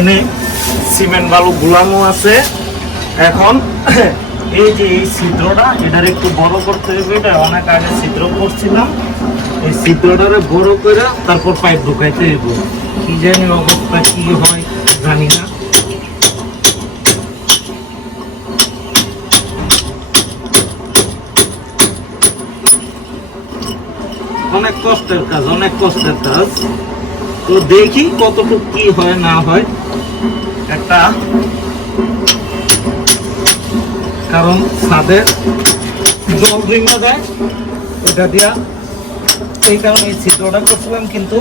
এখানে সিমেন্ট বালু গুলানো আছে। এখন এই যে এই ছিদ্রটা এটার একটু বড় করতে হবে। এটা অনেক আগে ছিদ্র করছিলাম, এই ছিদ্রটারে বড় করে তারপর পাইপ ঢুকাইতে হইব। কি জানি অবস্থা কি হয় জানি না। অনেক কষ্টের কাজ, অনেক কষ্টের কাজ। তো দেখি কতটুকু কি হয় না হয়। একটা কারণ ছাদে জল জমা যায় এটা দিয়া, এই কারণে এই ছিদ্রটা করছিলাম। কিন্তু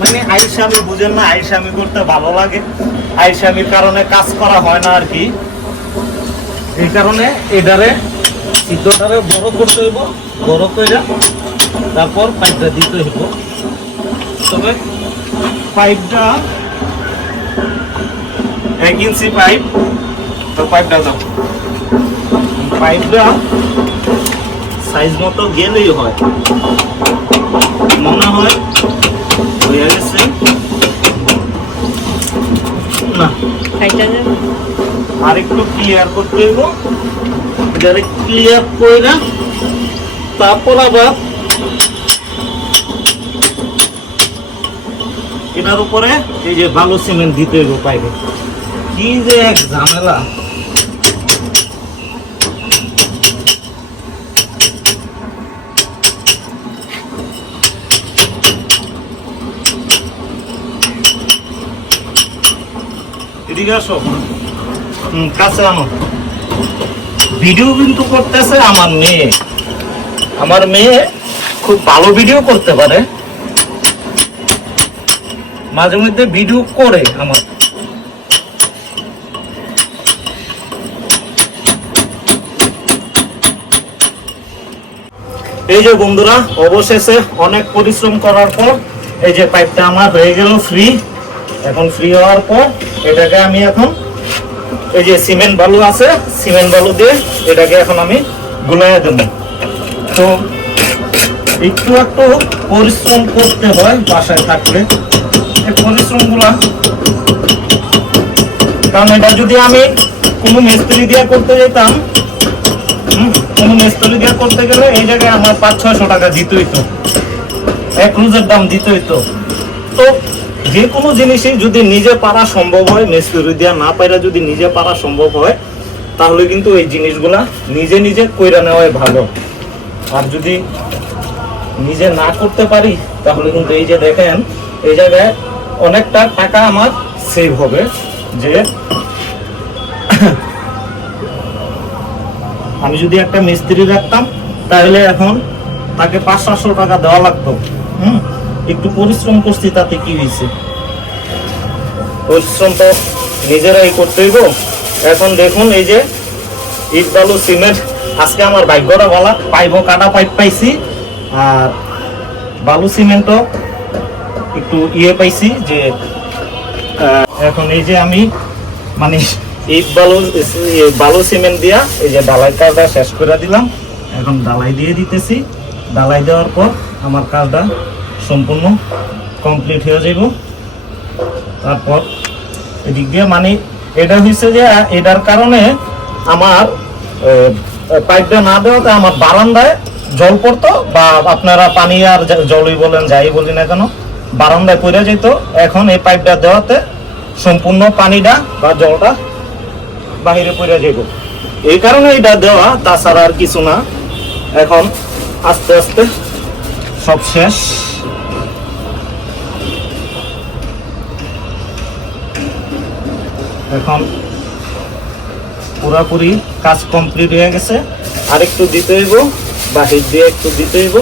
মানে আইসামি বুঝেন না, আইসামি করতে ভালো লাগে, আইসামির কারণে কাজ করা হয় না আর কি। এই কারণে এটারে ছিদ্রটারে বড় করতে হইব, বড় করে তারপর পাইপটা দিতে হইব। তবে পাইপটা 1 ইঞ্চি পাইপ, তো পাইপটা দাও, পাইপটা সাইজ মতো গেলেই হয়, মনে হয় হয়ে গেছে না। আর একটু ক্লিয়ার করতে হইব, এটারে ক্লিয়ার করে তারপর আবার এটার উপরে এই যে বালু সিমেন্ট দিতে হইব পাইপে। কি যে এক ঝামেলা। এদিকে আসো, কাছে আনো। ভিডিও কিন্তু করতেছে আমার মেয়ে। আমার মেয়ে খুব ভালো ভিডিও করতে পারে, মাঝে মধ্যে ভিডিও করে আমার। এই যে বন্ধুরা, অবশেষে অনেক পরিশ্রম করার পর এই যে পাইপটা আমার হয়ে গেল ফ্রি। এখন ফ্রি হওয়ার পর এটাকে আমি এখন এই যে সিমেন্ট বালু আছে, সিমেন্ট বালু দিয়ে এটাকে এখন আমি গুলাইয়া দেব। তো একটু একটু পরিশ্রম করতে হয় বাসায় থাকলে, এই পরিশ্রমগুলা। কারণ এটা যদি আমি কোনো মিস্ত্রি দিয়ে করতে যেতাম, কোনো মিস্ত্রি দিয়ে করতে গেলে এই জায়গায় আমার 500-600 টাকা দিতে হইতো, এক রোজের দাম দিতে হইতো। তো যে কোনো জিনিসই যদি নিজে পারা সম্ভব হয়, মিস্ত্রি দিয়ে না পাইরা যদি নিজে পারা সম্ভব হয়, তাহলে কিন্তু এই জিনিসগুলা নিজে নিজে কইরা নেওয়াই ভালো। আর যদি নিজে না করতে পারি তাহলে কিন্তু এই যে দেখেন এই জায়গায় অনেকটা টাকা আমার সেভ হবে। যে আমি যদি একটা মিস্ত্রি রাখতাম তাহলে এখন তাকে 500-700 টাকা দেওয়া লাগতো। একটু পরিশ্রম করছি, তাতে কি হয়েছে? পরিশ্রম তো নিজেরাই করতে হইব। এখন দেখুন এই যে ইট বালু সিমেন্ট, আজকে আমার ভাগ্যটা ভালো, পাইব কাটা পাইপ পাইছি, আর বালু সিমেন্টও একটু পাইছি। যে এখন এই যে আমি মানে ইট বালু সিমেন্ট দিয়া এই যে ঢালাই কাজটা শেষ করে দিলাম। এখন ঢালাই দিয়ে দিতেছি। ঢালাই দেওয়ার পর আমার কাজটা সম্পূর্ণ কমপ্লিট হয়ে যাব। তারপর এদিক দিয়ে মানে এটা হয়েছে যে এটার কারণে আমার পাইপটা না দেওয়াতে আমার বারান্দায় জল পড়তো, বা আপনারা পানি আর জলই বলেন যাই বলি না কেন, বারান্দায় পড়ে যেত। এখন এই পাইপটা দেওয়াতে সম্পূর্ণ পানিটা বা জলটা বাহিরে পড়ে যাব, এই কারণে এটা দেওয়া, তাছাড়া আর কিছু না। এখন আস্তে আস্তে সব শেষ। এখন পুরাপুরি কাজ কমপ্লিট হয়ে গেছে। আর একটু দিতে হইব, বাহির দিয়ে একটু দিতে হইব,